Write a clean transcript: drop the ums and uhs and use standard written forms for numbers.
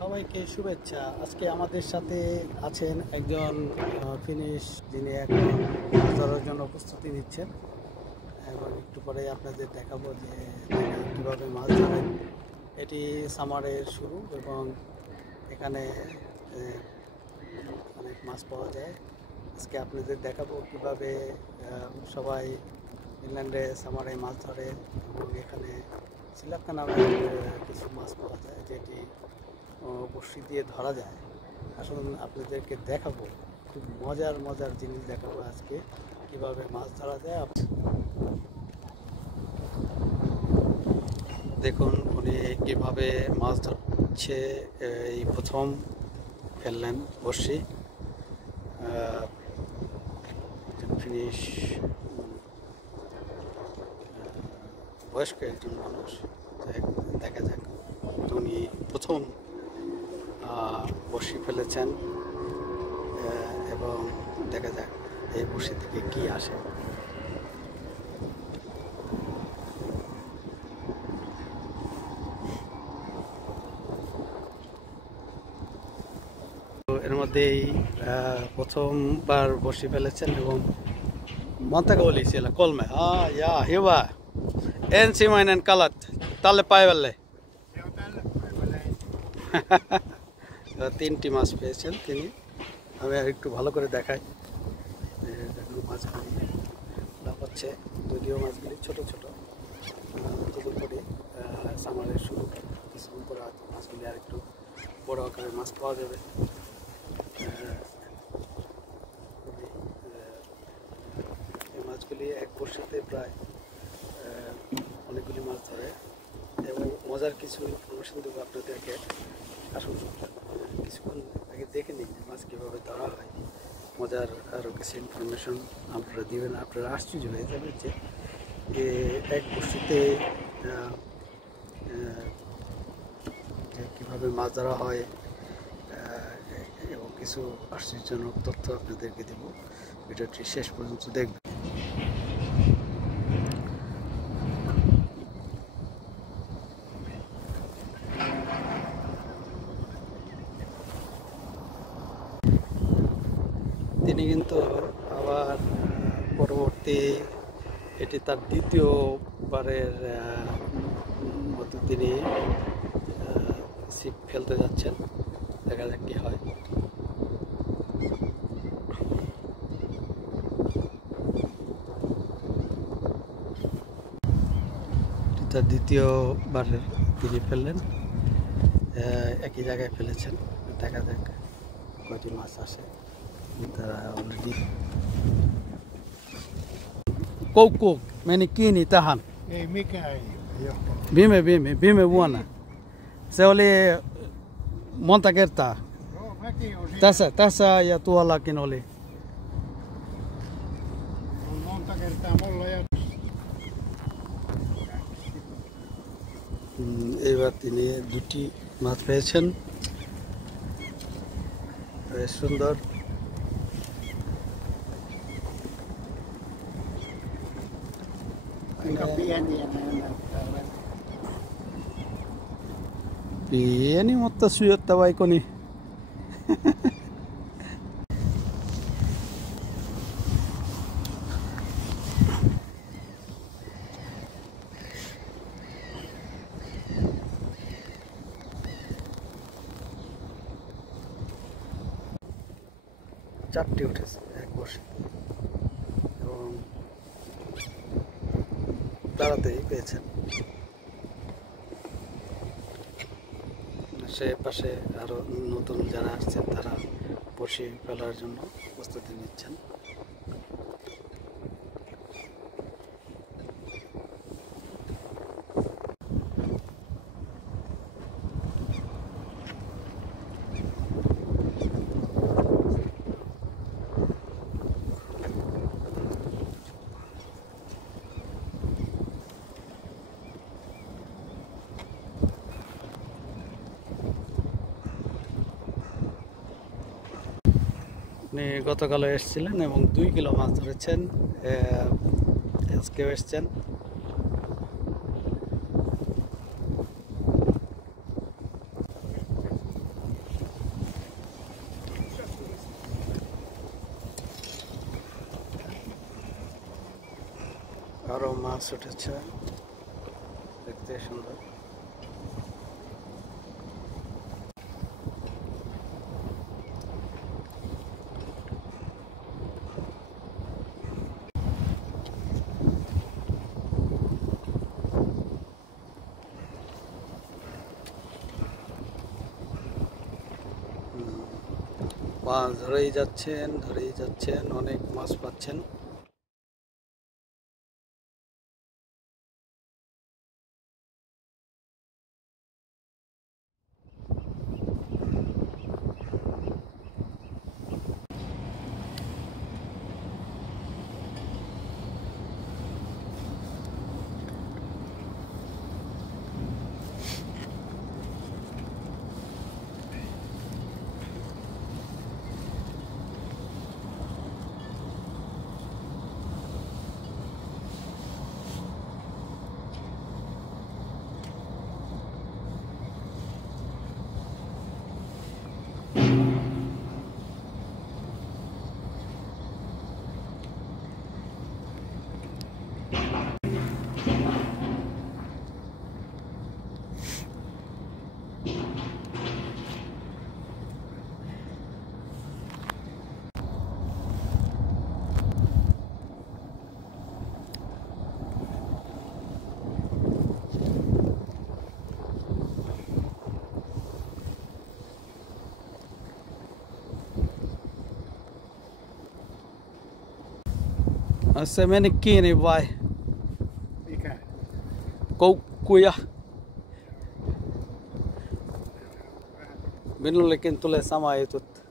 সবাইকে শুভেচ্ছা। আজকে আমাদের সাথে আছেন একজন ফিনিশ, যিনি এখন মাছ ধরার জন্য প্রস্তুতি নিচ্ছেন এবং একটু পরে আপনাদের দেখাবো যে কীভাবে মাছ ধরেন। এটি সামারের শুরু এবং এখানে অনেক মাছ পাওয়া যায়। আজকে আপনাদের দেখাবো কীভাবে সবাই ইংল্যান্ডে সামারে মাছ ধরে এবং এখানে সিলাক্কা নামের কিছু মাছ পাওয়া যায় যেটি বড়শি দিয়ে ধরা যায়। আসলে আপনাদেরকে দেখাবো, খুব মজার মজার জিনিস দেখাবো আজকে কিভাবে মাছ ধরা যায়। দেখুন উনি কিভাবে মাছ ধরছে। এই প্রথম ফেললেন বড়শি। ফিনিশ বয়স্ক একজন মানুষ, দেখা যাক উনি প্রথম বড়শি ফেলেছেন এবং দেখা যাক এই বড়শি থেকে কি আসে। এর মধ্যেই প্রথমবার বড়শি ফেলেছেন এবং Montako oli siellä 3. Jaa, hyvä. Ensimmäinen kalat. Tälle päivälle. তিনটি মাছ পেয়েছেন তিনি। আমি একটু ভালো করে দেখাই। মাছগুলি লাফাচ্ছে, যদিও মাছগুলি ছোট ছোট। তদুপরি সামারের শুরু, কিছুক্ষণ পরে মাছগুলি আর একটু বড় আকারের মাছ পাওয়া যাবে। মাছগুলি এক বর্ষাতে প্রায় অনেকগুলি মাছ ধরে এবং মজার কিছু ইনফরমেশন দেবো আপনাদেরকে। আসুন কিছুক্ষণ আগে দেখে নিই মাছ কীভাবে ধরা হয়। মজার আরও কিছু ইনফরমেশন আপনারা দেবেন, আপনারা আশ্চর্য হয়ে যাবেন যে এক বর্ষিতে কীভাবে মাছ ধরা হয় এবং কিছু আশ্চর্যজনক তথ্য আপনাদেরকে দেব। ভিডিওটি শেষ পর্যন্ত দেখবেন। তিনি কিন্তু আবার পরবর্তী, এটি তার দ্বিতীয়বারের মতো তিনি ছিপ ফেলতে যাচ্ছেন। দেখা যাক কি হয়। তার দ্বিতীয়বারের তিনি ফেললেন, একই জায়গায় ফেলেছেন। দেখা যাক কয়টি মাছ আসে। তারা already koukkuuk meni kiinni tähän. Ei mikään ei Viime vuonna. Se oli monta kertaa. Joo, mäkin on siellä. Tässä ja tuollakin oli. On monta kertaa mulla ja এবার তিনি দুটি মাছ পেয়েছেন, বেশ সুন্দর। aika pieniä ne näyttää olevan. Pieni, mutta syöttävä, eikö niin? চারটি উঠেছে এক বর্ষে এবং তাড়াতাড়ি পেয়েছেন। সে পাশে আরো নতুন যারা আসছেন তারা বড়শি ফেলার জন্য প্রস্তুতি নিচ্ছেন। আপনি গতকালও এসেছিলেন এবং 2 কিলো মাছ ধরেছেন, আজকেও এসছেন। আরো মাছ উঠেছে, দেখতে সুন্দর। মাছ ধরেই যাচ্ছেন, অনেক মাছ পাচ্ছেন। Se meni kiinni vai? Mikä? Koukkuja. Minullekin tulee sama jutut.